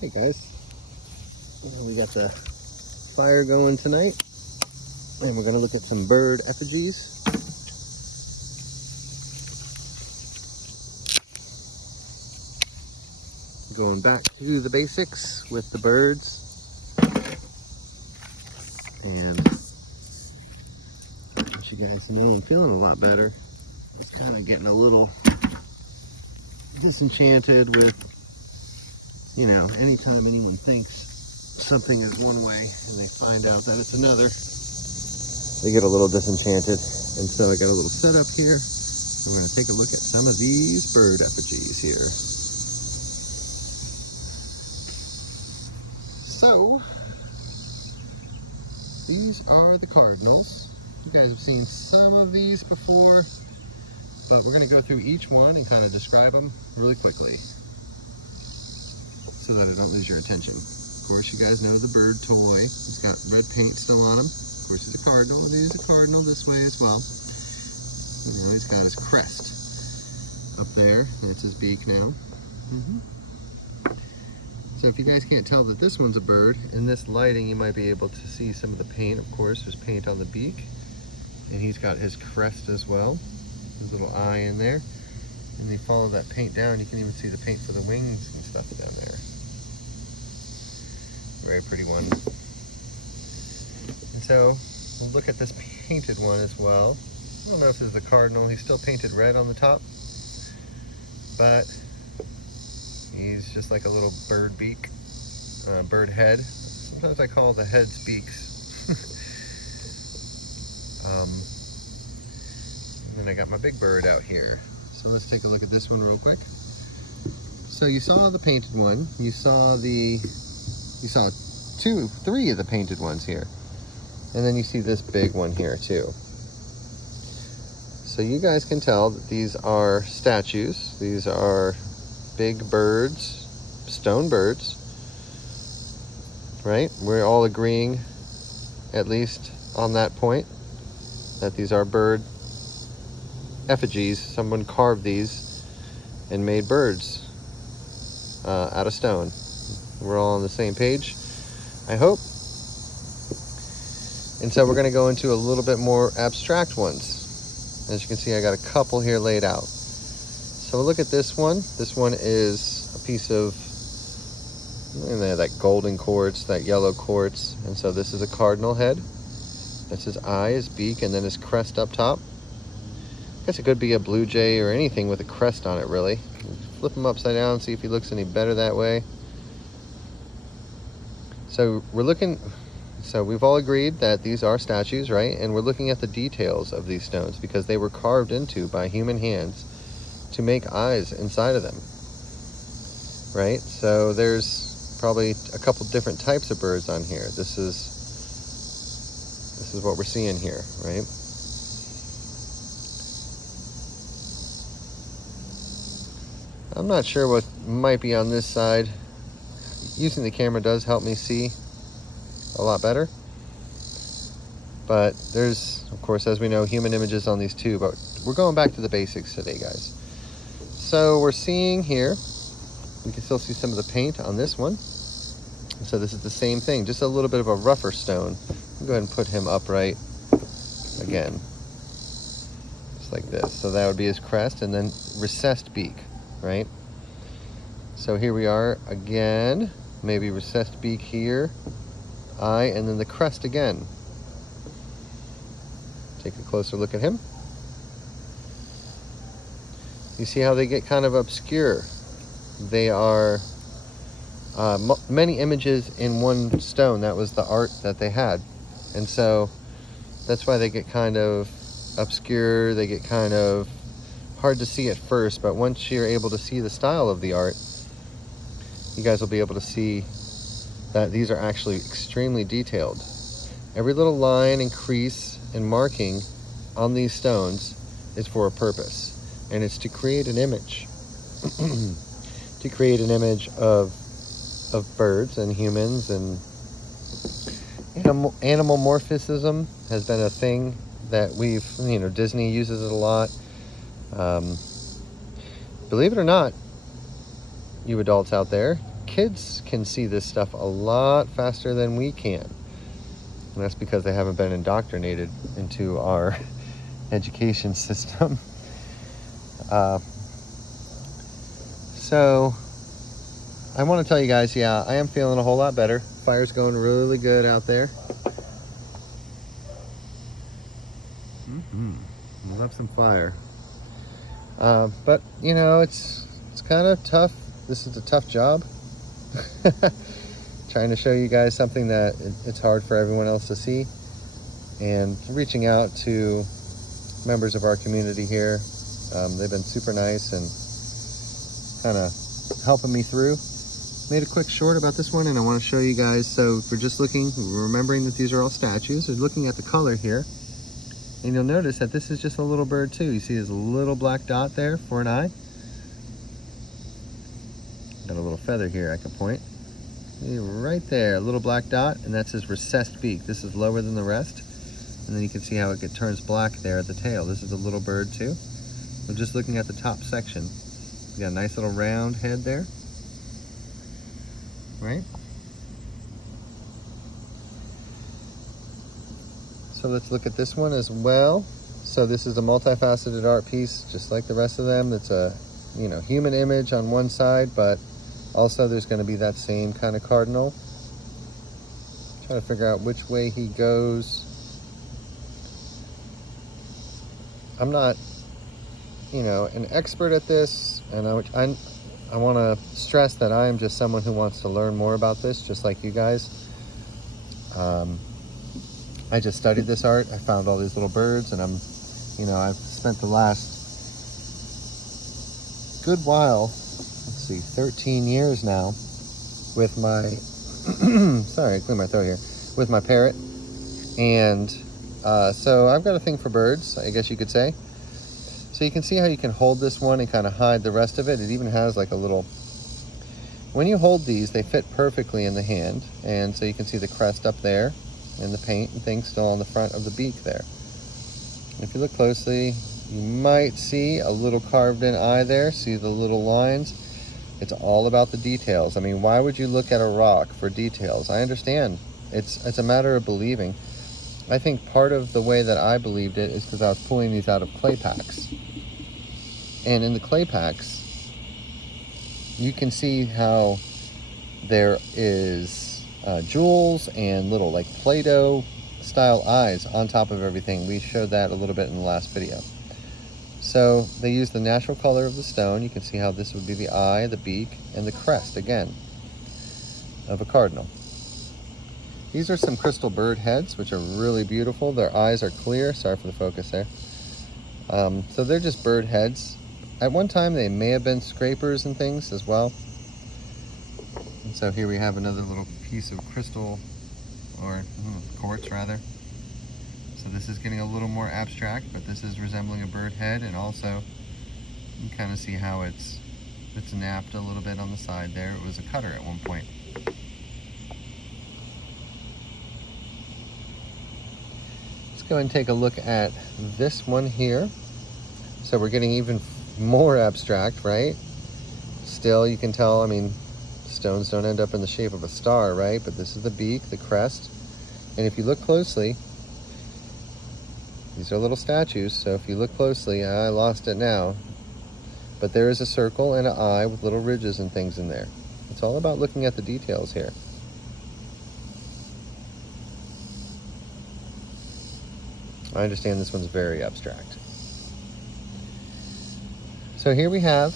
Hey guys, we got the fire going tonight, and we're gonna look at some bird effigies. Going back to the basics with the birds, and I want you guys to know I'm feeling a lot better. It's kind of getting a little disenchanted with, anytime anyone thinks something is one way and they find out that it's another, they get a little disenchanted. And so I got a little setup here. I'm going to take a look at some of these bird effigies here. So, these are the Cardinals. You guys have seen some of these before, but we're going to go through each one and kind of describe them really quickly so that I don't lose your attention. Of course, you guys know the bird toy. It's got red paint still on him. Of course, he's a cardinal. It is a cardinal this way as well. He's got his crest up there. That's his beak now. So if you guys can't tell that this one's a bird, in this lighting you might be able to see some of the paint. Of course, there's paint on the beak, and he's got his crest as well, his little eye in there. And you follow that paint down, you can even see the paint for the wings and stuff down there. Very pretty one. And so we'll look at this painted one as well. I don't know if this is a cardinal. He's still painted red on the top, but he's just like a little bird beak, bird head. Sometimes I call the heads beaks. And then I got my big bird out here. So let's take a look at this one real quick. So you saw the painted one. You saw three of the painted ones here. And then you see this big one here too. So you guys can tell that these are statues. These are big birds, stone birds, right? We're all agreeing, at least on that point, that these are bird effigies. Someone carved these and made birds out of stone. We're all on the same page, I hope. And so we're going to go into a little bit more abstract ones. As you can see, I got a couple here laid out. So we'll look at this one. This one is a piece of that golden quartz, that yellow quartz. And so this is a cardinal head. That's his eye, his beak, and then his crest up top. I guess it could be a blue jay or anything with a crest on it, really. Flip him upside down and see if he looks any better that way. So we've all agreed that these are statues, right? And we're looking at the details of these stones because they were carved into by human hands to make eyes inside of them, right? So there's probably a couple different types of birds on here. This is what we're seeing here, right? I'm not sure what might be on this side. Using the camera does help me see a lot better. But there's, of course, as we know, human images on these too, but we're going back to the basics today, guys. So we're seeing here, we can still see some of the paint on this one. So this is the same thing, just a little bit of a rougher stone. I'll go ahead and put him upright again, just like this. So that would be his crest, and then recessed beak, right? So here we are again, maybe recessed beak here, eye, and then the crest again. Take a closer look at him. You see how they get kind of obscure. They are many images in one stone. That was the art that they had. And so that's why they get kind of obscure. They get kind of hard to see at first, but once you're able to see the style of the art, you guys will be able to see that these are actually extremely detailed. Every little line and crease and marking on these stones is for a purpose, and it's to create an image. To create an image of birds and humans, and animal morphism has been a thing that Disney uses it a lot. Believe it or not, you adults out there, kids can see this stuff a lot faster than we can. And that's because they haven't been indoctrinated into our education system. So I want to tell you guys, yeah, I am feeling a whole lot better. Fire's going really good out there. Love some fire. But you know, it's kind of tough. This is a tough job. Trying to show you guys something that it's hard for everyone else to see, and reaching out to members of our community here. They've been super nice and kind of helping me through. Made a quick short about this one, and I want to show you guys. So if we're just looking, remembering that these are all statues, we're looking at the color here, and you'll notice that this is just a little bird too. You see his little black dot there for an eye. Got a little feather here I can point. Right there, a little black dot, and that's his recessed beak. This is lower than the rest, and then you can see how it turns black there at the tail. This is a little bird too. We're just looking at the top section. You got a nice little round head there, right? So let's look at this one as well. So this is a multifaceted art piece, just like the rest of them. It's a, you know, human image on one side, but also there's going to be that same kind of cardinal. Trying to figure out which way he goes. I'm not, you know, an expert at this, and I want to stress that I am just someone who wants to learn more about this, just like you guys. I just studied this art. I found all these little birds, and I've spent the last good while, 13 years now with my sorry, I cleared my throat here, with my parrot. And so I've got a thing for birds, I guess you could say. So you can see how you can hold this one and kind of hide the rest of it. It even has like a little, when you hold these, they fit perfectly in the hand. And so you can see the crest up there and the paint and things still on the front of the beak there. If you look closely, you might see a little carved in eye there. See the little lines? It's all about the details. I mean, why would you look at a rock for details? I understand. It's a matter of believing. I think part of the way that I believed it is because I was pulling these out of clay packs. And in the clay packs, you can see how there is jewels and little like Play-Doh style eyes on top of everything. We showed that a little bit in the last video. So they use the natural color of the stone. You can see how this would be the eye, the beak, and the crest, again, of a cardinal. These are some crystal bird heads, which are really beautiful. Their eyes are clear. Sorry for the focus there. So they're just bird heads. At one time, they may have been scrapers and things as well. And so here we have another little piece of crystal, or quartz rather. So this is getting a little more abstract, but this is resembling a bird head, and also you can kind of see how it's napped a little bit on the side there. It was a cutter at one point. Let's go and take a look at this one here. So we're getting even more abstract, right? Still, you can tell, I mean, stones don't end up in the shape of a star, right? But this is the beak, the crest. And if you look closely, these are little statues, so if you look closely, I lost it now, but there is a circle and an eye with little ridges and things in there. It's all about looking at the details here. I understand this one's very abstract. So here we have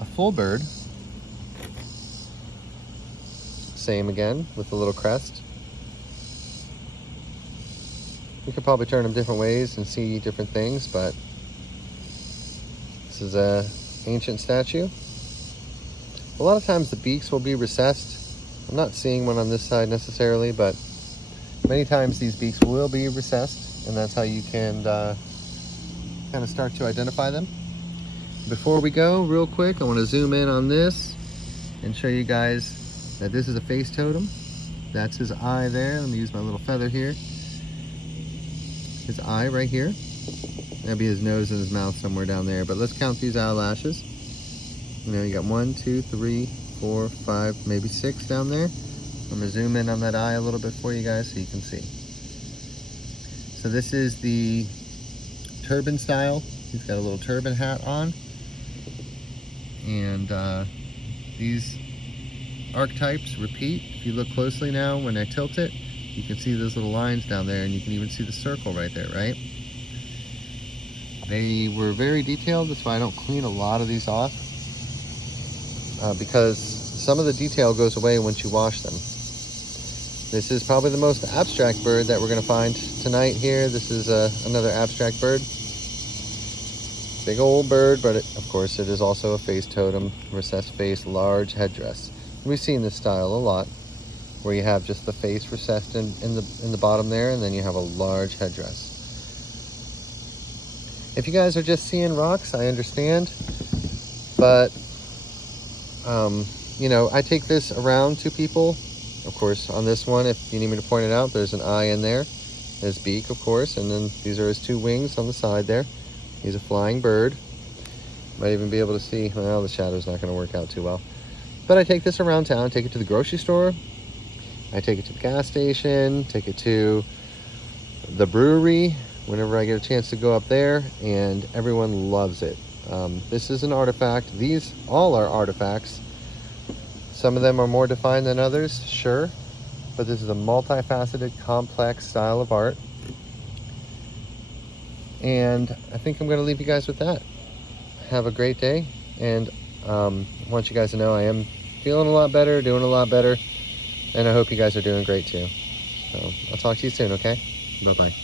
a full bird. Same again with the little crest. You could probably turn them different ways and see different things, but this is a ancient statue. A lot of times the beaks will be recessed. I'm not seeing one on this side necessarily, but many times these beaks will be recessed, and that's how you can kind of start to identify them. Before we go, real quick, I want to zoom in on this and show you guys that this is a face totem. That's his eye there. Let me use my little feather here. His eye right here. That'll be his nose and his mouth somewhere down there. But let's count these eyelashes. You know, you got 1, 2, 3, 4, 5, maybe 6 down there. I'm gonna zoom in on that eye a little bit for you guys so you can see. So this is the turban style. He's got a little turban hat on. And these archetypes repeat. If you look closely now, when I tilt it, you can see those little lines down there, and you can even see the circle right there, right? They were very detailed. That's why I don't clean a lot of these off, because some of the detail goes away once you wash them. This is probably the most abstract bird that we're going to find tonight here. This is another abstract bird. Big old bird, but of course it is also a face totem, recessed face, large headdress. We've seen this style a lot, where you have just the face recessed in the bottom there, and then you have a large headdress. If you guys are just seeing rocks, I understand, but you know, I take this around to people. Of course, on this one, if you need me to point it out, there's an eye in there, his beak, of course, and then these are his 2 wings on the side there. He's a flying bird. Might even be able to see, well, the shadow's not going to work out too well. But I take this around town, take it to the grocery store, I take it to the gas station, take it to the brewery, whenever I get a chance to go up there, and everyone loves it. This is an artifact. These all are artifacts. Some of them are more defined than others, sure, but this is a multifaceted, complex style of art. And I think I'm going to leave you guys with that. Have a great day, and I want you guys to know I am feeling a lot better, doing a lot better, and I hope you guys are doing great too. So I'll talk to you soon, okay? Bye-bye.